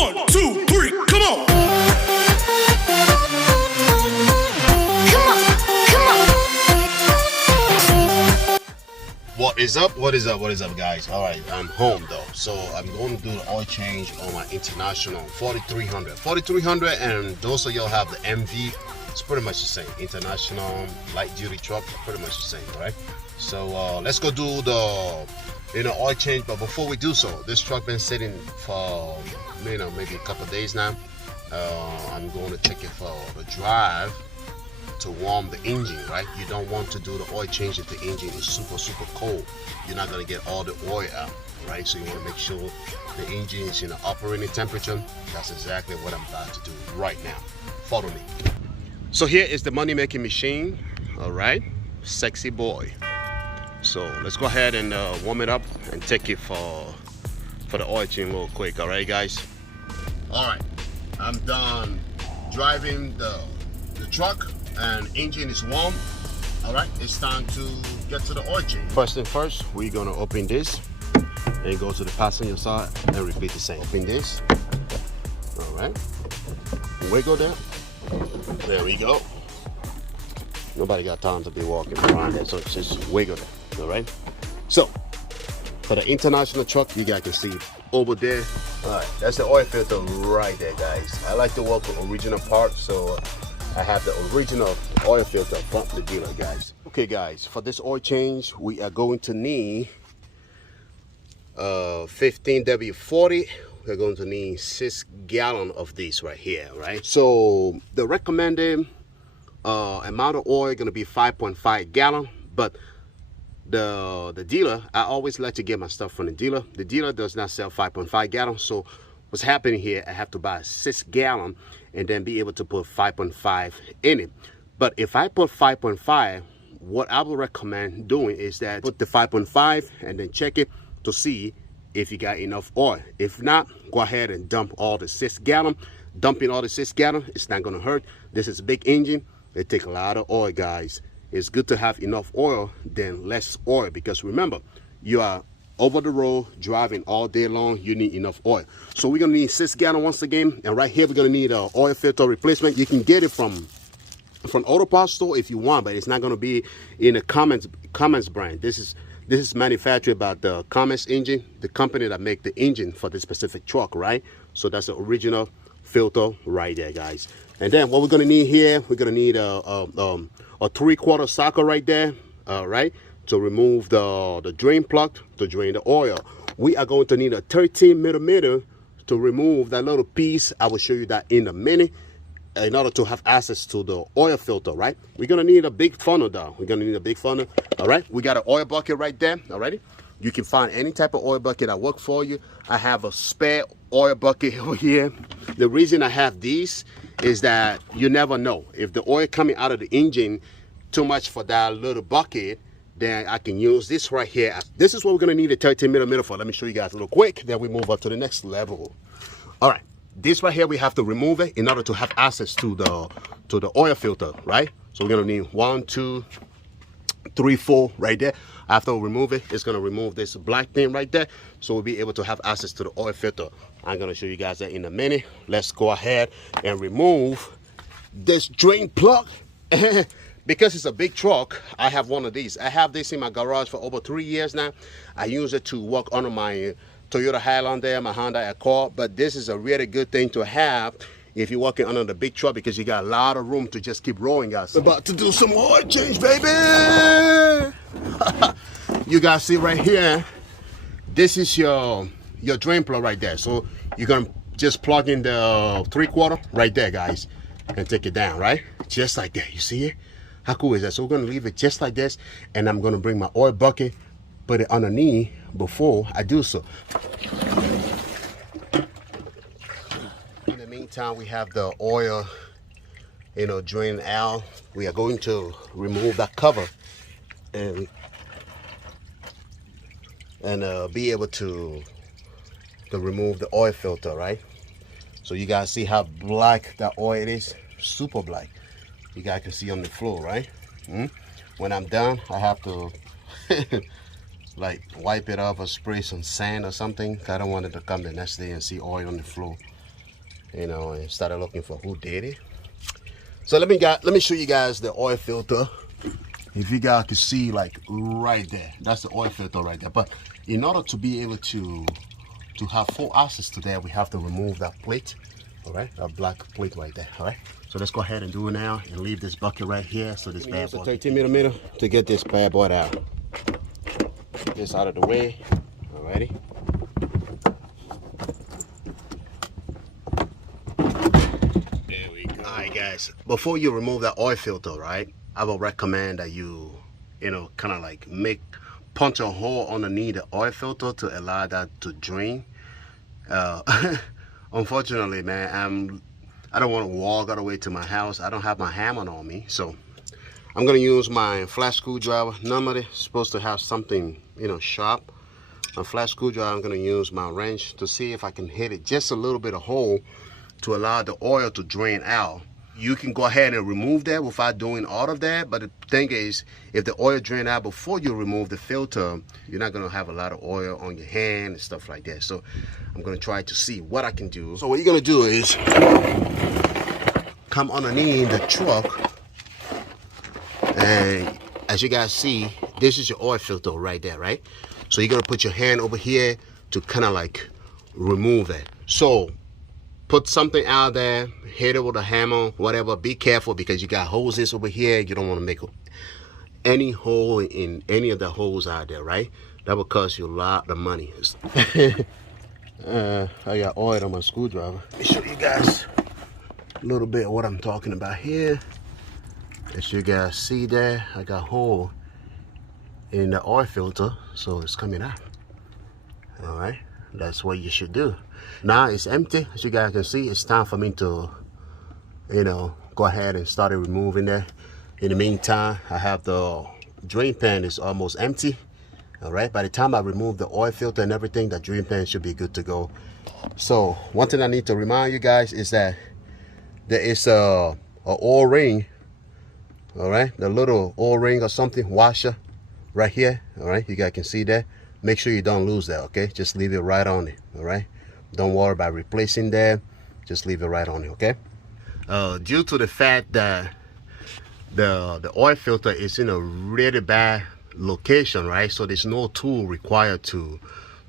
1, 2, 3, come on. What is up? What is up? What is up, guys? All right, I'm home though, so I'm going to do the oil change on my International 4300, and those of y'all have the MV. It's pretty much the same. International light duty truck, pretty much the same, right? So let's go do the oil change. But before we do so, this truck been sitting for maybe a couple of days now. I'm going to take it for the drive to warm the engine, right? You don't want to do the oil change if the engine is super cold. You're not going to get all the oil out, right? So you want to make sure the engine is in an operating temperature. That's exactly what I'm about to do right now. Follow me. So here is the money making machine. All right, sexy boy. So let's go ahead and warm it up and take it for the oil change real quick. All right, guys. All right, I'm done driving the truck and engine is warm. All right, it's time to get to the oil change. First thing first, we're gonna open this and go to the passenger side and repeat the same. Open this. All right, wiggle there. There we go. Nobody got time to be walking around there, so it's just wiggle there. All right. So for the International truck, you guys can see over there. All right, that's the oil filter right there, guys. I like to work with original parts, so I have the original oil filter from the dealer, guys. Okay, guys, for this oil change, we are going to need 15W40. We're going to need 6 gallons of these right here, right? So the recommended amount of oil going to be 5.5 gallon, but the dealer, I always like to get my stuff from the dealer. The dealer does not sell 5.5 gallons, so what's happening here, I have to buy 6 gallon and then be able to put 5.5 in it. But if I put 5.5, what I would recommend doing is that put the 5.5 and then check it to see if you got enough oil. If not, go ahead and dump all the 6 gallon. Dumping all the 6 gallon, it's not gonna hurt. This is a big engine. It takes a lot of oil, guys. It's good to have enough oil than less oil, because remember, you are over the road driving all day long. You need enough oil. So we're gonna need 6 gallon once again, and right here we're gonna need an oil filter replacement. You can get it from auto parts store if you want, but it's not gonna be in a Cummins brand. This is manufactured by the Cummins engine, the company that make the engine for this specific truck, right? So that's the original filter right there, guys. And then what we're gonna need here, we're gonna need a 3/4 socket right there, right, to remove the drain plug to drain the oil. We are going to need a 13 millimeter to remove that little piece. I will show you that in a minute, in order to have access to the oil filter, right? We're gonna need a big funnel though. We're gonna need a big funnel. All right, we got an oil bucket right there. Alrighty, you can find any type of oil bucket that work for you. I have a spare oil bucket over here. The reason I have these is that you never know if the oil coming out of the engine too much for that little bucket, then I can use this right here. This is what we're gonna need a 13 millimeter for. Let me show you guys a little quick, then we move up to the next level. All right, this right here, we have to remove it in order to have access to the oil filter, right? So we're gonna need 1, 2, 3, 4 right there. After we remove it, it's gonna remove this black thing right there, so we'll be able to have access to the oil filter. I'm gonna show you guys that in a minute. Let's go ahead and remove this drain plug. Because it's a big truck, I have one of these. I have this in my garage for over 3 years now. I use it to work on my Toyota Highlander, my Honda Accord, but this is a really good thing to have if you're working under the big truck, because you got a lot of room to just keep rolling, guys. We're about to do some oil change, baby. You guys see right here, this is your drain plug right there. So you're gonna just plug in the 3/4 right there, guys, and take it down, right? Just like that. You see it? How cool is that? So we're gonna leave it just like this, and I'm gonna bring my oil bucket, put it underneath before I do so. In the meantime, we have the oil, drain out. We are going to remove that cover and be able to remove the oil filter, right? So you guys see how black that oil is? Super black. You guys can see on the floor, right? When I'm done, I have to like wipe it off or spray some sand or something. I don't want it to come the next day and see oil on the floor. you know, and started looking for who did it. So let me show you guys the oil filter. If you guys can see, like right there, that's the oil filter right there. But in order to be able to have full access to that, we have to remove that plate. All right, that black plate right there. All right, so let's go ahead and do it now and leave this bucket right here so this bad boy. 13mm to get this bad boy out. Get this out of the way. Alrighty. There we go. All right, guys. Before you remove that oil filter, right, I would recommend that you know, kind of like punch a hole underneath the oil filter to allow that to drain. Unfortunately, man, I don't want to walk all the way to my house. I don't have my hammer on me, so I'm gonna use my flat screwdriver. Normally, it's supposed to have something, you know, sharp. A flat screwdriver. I'm gonna use my wrench to see if I can hit it just a little bit of hole to allow the oil to drain out. You can go ahead and remove that without doing all of that, but the thing is, if the oil drain out before you remove the filter, you're not gonna have a lot of oil on your hand and stuff like that. So I'm gonna try to see what I can do. So what you're gonna do is come underneath the truck, and as you guys see, this is your oil filter right there, right? So you're gonna put your hand over here to kind of like remove it. So put something out there, hit it with a hammer, whatever. Be careful because you got hoses over here. You don't want to make any hole in any of the holes out there, right? That will cost you a lot of money. I got oil on my screwdriver. Let me show you guys a little bit of what I'm talking about here. As you guys see there, I got a hole in the oil filter, so it's coming out. All right, that's what you should do. Now it's empty. As you guys can see, it's time for me to, you know, go ahead and start removing that. In the meantime, I have the drain pan is almost empty. All right, by the time I remove the oil filter and everything, the drain pan should be good to go. So one thing I need to remind you guys is that there is a oil ring, all right, the little oil ring or something, washer right here. All right, you guys can see that. Make sure you don't lose that, okay? Just leave it right on it, all right? Don't worry about replacing that. Just leave it right on it, okay? Due to the fact that the oil filter is in a really bad location, right? So there's no tool required to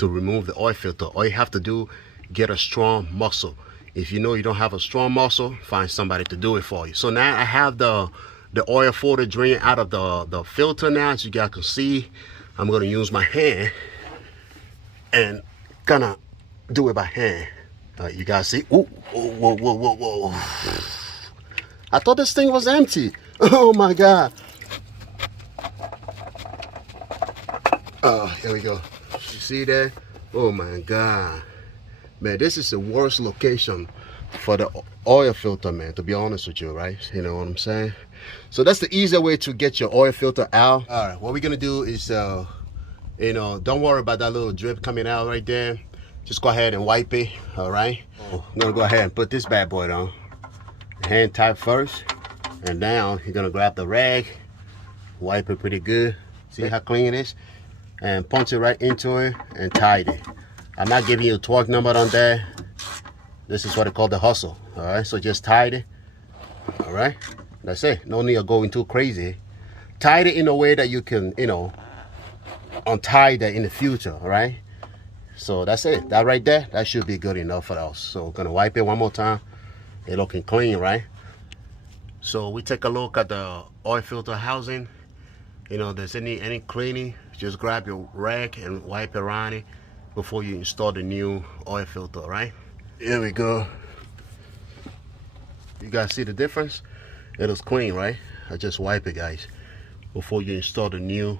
remove the oil filter. All you have to do, get a strong muscle. If you know you don't have a strong muscle, find somebody to do it for you. So now I have the oil filter drain out of the filter now. As you guys can see, I'm gonna use my hand and gonna do it by hand. You guys see? Ooh, whoa, whoa, whoa, whoa. I thought this thing was empty. Oh my God. Here we go. You see that? Oh my God. Man, this is the worst location for the oil filter, man, to be honest with you, right? You know what I'm saying? So that's the easier way to get your oil filter out. All right, what we're gonna do is, you know, don't worry about that little drip coming out right there. Just go ahead and wipe it, all right? I'm gonna go ahead and put this bad boy on. Hand tight first, and down, you're gonna grab the rag, wipe it pretty good. See how clean it is? And punch it right into it and tie it. I'm not giving you a torque number on that. This is what I call the hustle, all right? So just tie it, all right? That's it. No need of going too crazy. Tie it in a way that you can, you know, untie that in the future, all right? So that's it. That right there, that should be good enough for us. So we're gonna wipe it one more time. It looking clean, right? So we take a look at the oil filter housing. You know, there's any cleaning, just grab your rag and wipe around it before you install the new oil filter, right? Here we go. You guys see the difference? It is clean, right? I just wipe it, guys, before you install the new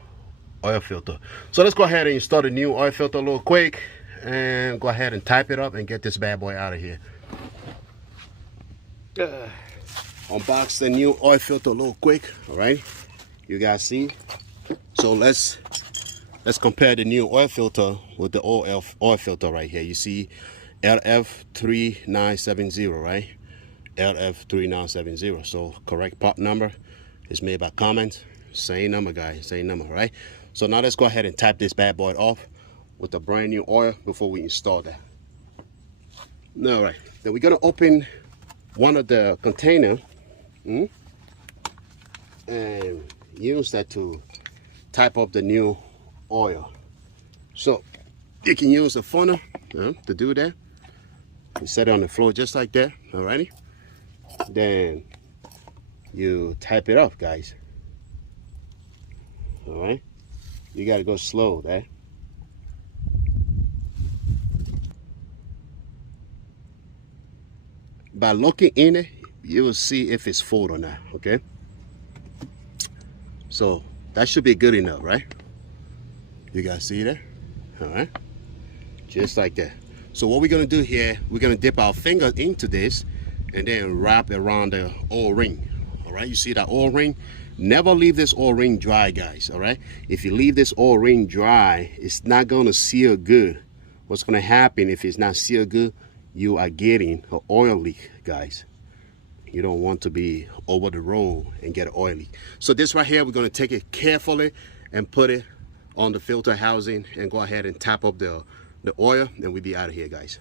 oil filter. So let's go ahead and install the new oil filter a little quick and go ahead and type it up and get this bad boy out of here. Unbox the new oil filter a little quick, all right? You guys see? So let's compare the new oil filter with the oil filter right here. You see LF3970, right? LF3970. So correct part number is made by comment. Same number, guys, same number, right? So now let's go ahead and tap this bad boy off with the brand new oil before we install that. All right, Then we're gonna open one of the container and use that to type up the new oil. So you can use a funnel to do that. You set it on the floor just like that, alrighty? Then you type it up, guys. Alright? You gotta go slow there. By looking in it, you will see if it's full or not, okay? So that should be good enough, right? You guys see that? Alright? Just like that. So what we're gonna do here, we're gonna dip our finger into this and then wrap it around the O-ring. Alright, you see that O-ring? Never leave this O-ring dry, guys. Alright? If you leave this O-ring dry, it's not gonna seal good. What's gonna happen if it's not sealed good? You are getting an oil leak, guys. You don't want to be over the road and get an oil leak. So this right here, we're gonna take it carefully and put it on the filter housing and go ahead and tap up the oil, and we'll be out of here, guys.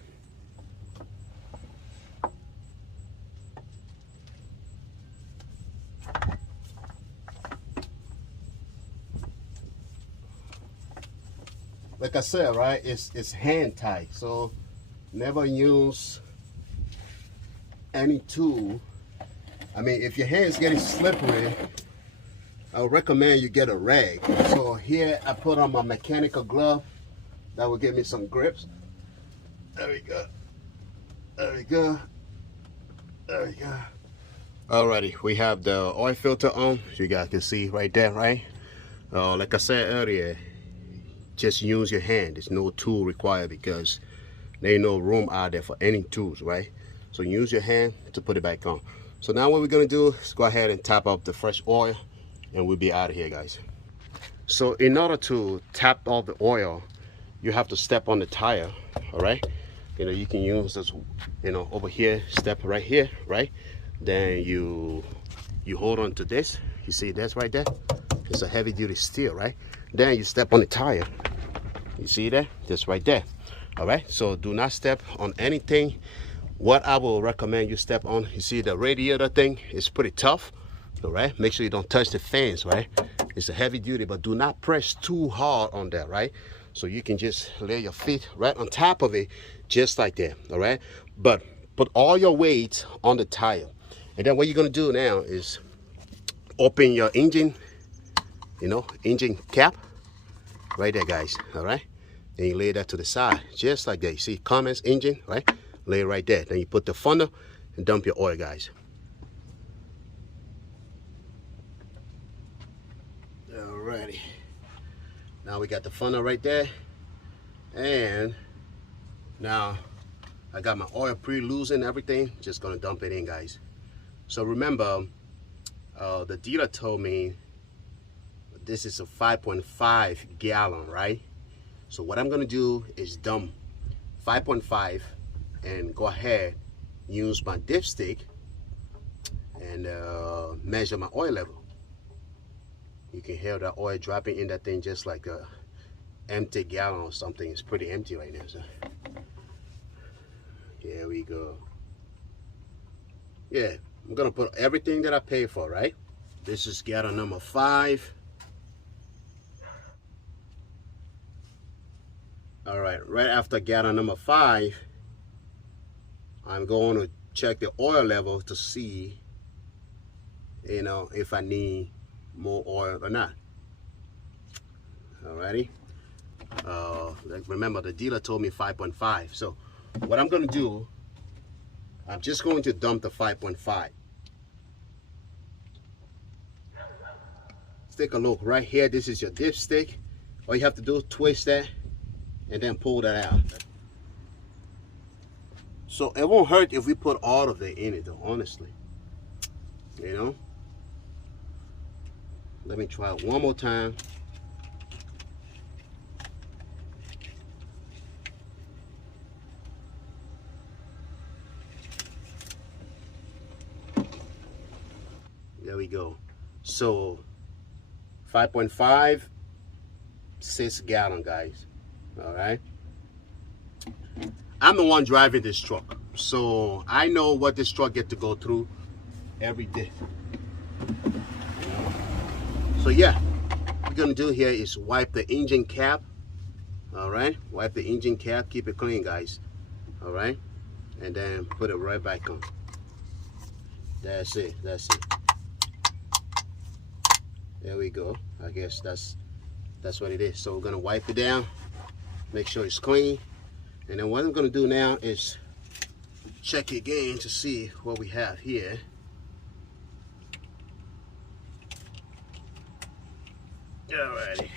Like I said, right, it's hand tight, so never use any tool. I mean, if your hand's getting slippery, I would recommend you get a rag. So here I put on my mechanical glove. That will give me some grips. There we go. There we go. There we go. Alrighty, we have the oil filter on. You guys can see right there, right? Like I said earlier, just use your hand. There's no tool required because there ain't no room out there for any tools, right? So use your hand to put it back on. So now what we're gonna do is go ahead and tap up the fresh oil and we'll be out of here, guys. So in order to tap off the oil, you have to step on the tire, all right? You know, you can use this, you know, over here, step right here, right? Then you hold on to this. You see this right there? It's a heavy duty steel, right? Then you step on the tire. You see that? This right there. All right, so do not step on anything. What I will recommend you step on, you see the radiator thing is pretty tough. All right, make sure you don't touch the fans, right? It's a heavy duty, but do not press too hard on that, right? So you can just lay your feet right on top of it, just like that, all right? But put all your weight on the tire. And then what you're gonna do now is open your engine, you know, engine cap, right there, guys, all right? Then you lay that to the side, just like that. You see Cummins engine, right? Lay it right there. Then you put the funnel and dump your oil, guys. Alrighty. Now we got the funnel right there. And now I got my oil pre-loose and everything. Just gonna dump it in, guys. So remember, the dealer told me this is a 5.5 gallon, right? So what I'm gonna do is dump 5.5 and go ahead, use my dipstick and measure my oil level. You can hear the oil dropping in that thing just like a empty gallon or something. It's pretty empty right now. So here we go. Yeah, I'm gonna put everything that I paid for, right? This is gallon number 5. All right, right after gallon number 5, I'm going to check the oil level to see, you know, if I need more oil or not. Alrighty. Like remember, the dealer told me 5.5. So what I'm going to do, I'm just going to dump the 5.5. Let's take a look right here. This is your dipstick. All you have to do is twist that and then pull that out. So it won't hurt if we put all of it in it, though, honestly. You know? Let me try it one more time. There we go. So 5.5, 6 gallon, guys. All right. I'm the one driving this truck, So I know what this truck get to go through every day. So yeah, what we're gonna do here is wipe the engine cap. All right, wipe the engine cap, keep it clean, guys. All right, and then put it right back on. That's it, that's it. There we go. I guess that's what it is. So we're gonna wipe it down, make sure it's clean, and then what I'm gonna do now is check again to see what we have here. Alrighty.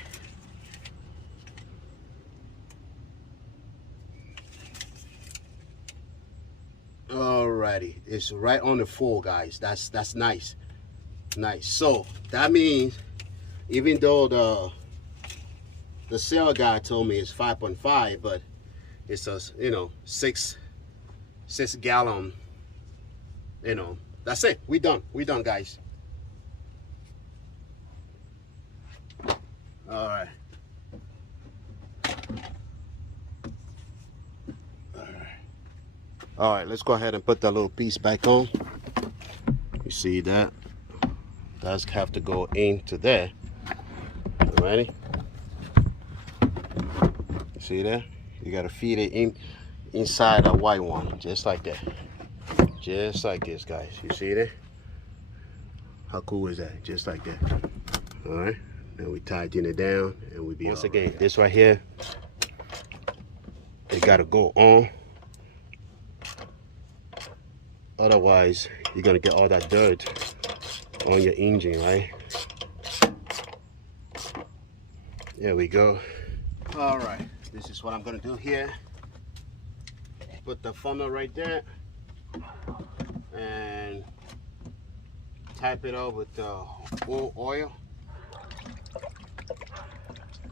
Alrighty, it's right on the full, guys. That's nice. Nice. So that means even though the sale guy told me it's 5.5, but it's a, you know, six gallon, you know, that's it. We done, guys. All right. All right, let's go ahead and put that little piece back on. You see that? Does have to go into there. Alrighty. See that? You gotta feed it in inside that white one, just like that. Just like this, guys. You see that? How cool is that? Just like that. Alright. Then we tighten it down and we be once again, right. This right here, it gotta go on. Otherwise, you're gonna get all that dirt on your engine, right? There we go. All right, this is what I'm gonna do here. Put the funnel right there and type it up with oil.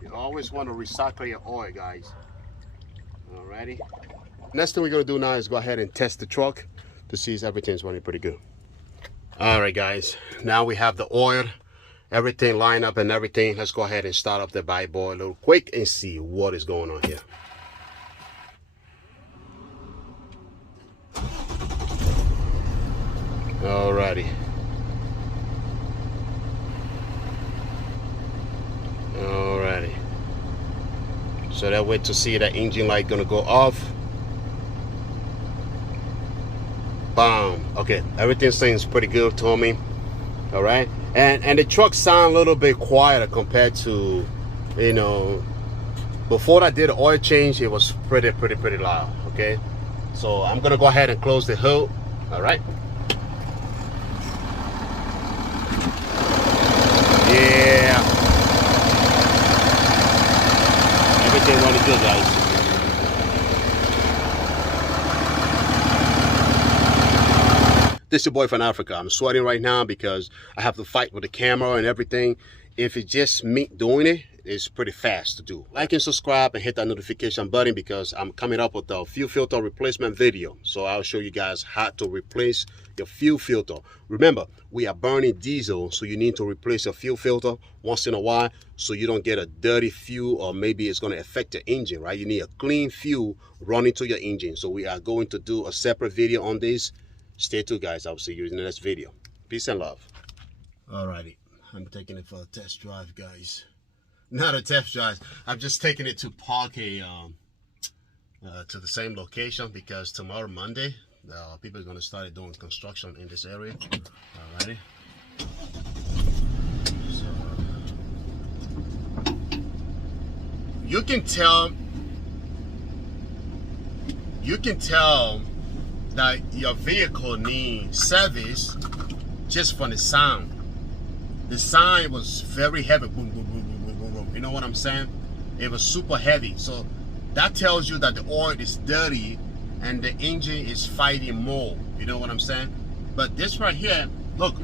You always want to recycle your oil, guys. Alrighty. Next thing we're gonna do now is go ahead and test the truck to see if everything's running pretty good. All right, guys, now we have the oil, everything lined up and everything. Let's go ahead and start up the bike boy a little quick and see what is going on here. Alrighty. Alrighty. So that way to see that engine light gonna go off. Bam. Okay, everything seems pretty good to me. All right, and the truck sound a little bit quieter compared to, you know, before I did the oil change, it was pretty loud. Okay, so I'm gonna go ahead and close the hood. All right. Yeah. Everything running good, guys. This is your boy from Africa. I'm sweating right now because I have to fight with the camera and everything. If it's just me doing it, it's pretty fast to do. Like and subscribe and hit that notification button because I'm coming up with a fuel filter replacement video. So I'll show you guys how to replace your fuel filter. Remember, we are burning diesel, so you need to replace your fuel filter once in a while so you don't get a dirty fuel or maybe it's going to affect your engine, right? You need a clean fuel running to your engine. So we are going to do a separate video on this. Stay tuned, guys. I'll see you in the next video. Peace and love. Alrighty, I'm taking it for a test drive, guys. Not a test drive. I'm just taking it to park to the same location because tomorrow, Monday, people are going to start doing construction in this area. Alrighty. So, you can tell that your vehicle needs service just from the sound. The sound was very heavy. Boom, boom, boom, boom, boom, boom, boom. You know what I'm saying? It was super heavy. So that tells you that the oil is dirty and the engine is fighting more. You know what I'm saying? But this right here, look,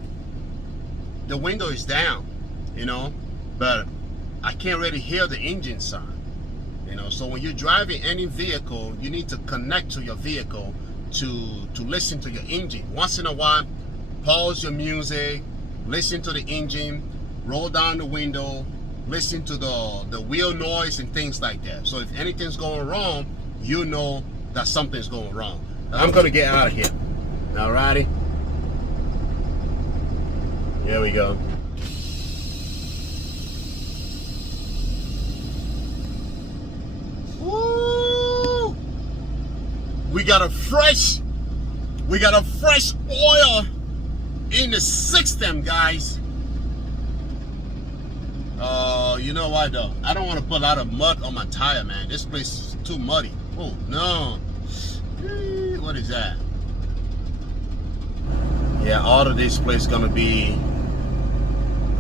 the window is down, you know, but I can't really hear the engine sound. You know, so when you're driving any vehicle, you need to connect to your vehicle to listen to your engine. Once in a while, pause your music, listen to the engine, roll down the window, listen to the wheel noise and things like that. So if anything's going wrong, you know that something's going wrong. I'm gonna get out of here. Alrighty. Here we go. Woo! We got a fresh oil in the system, guys. You know what though? I don't want to put a lot of mud on my tire, man. This place is too muddy. Oh no. What is that? Yeah, all of this place gonna be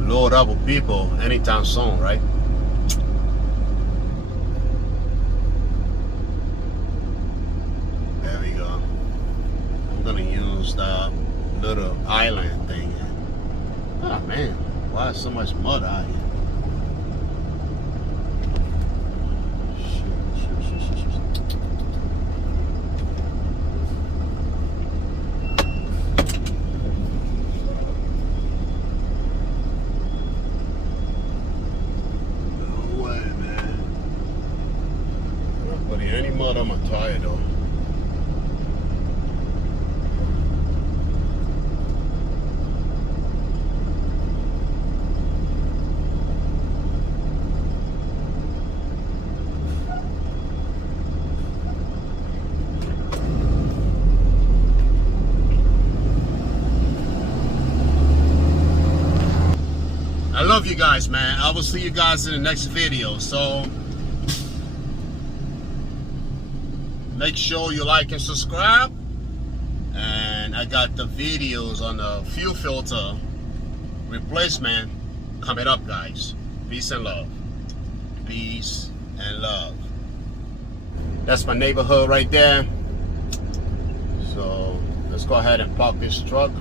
load up with people anytime soon, right? There we go. I'm gonna use the little island thing. Oh man, why is so much mud out here? Any mud on my tire though. I love you guys, man. I will see you guys in the next video. So make sure you like and subscribe. And I got the videos on the fuel filter replacement coming up, guys. Peace and love. Peace and love. That's my neighborhood right there. So let's go ahead and park this truck.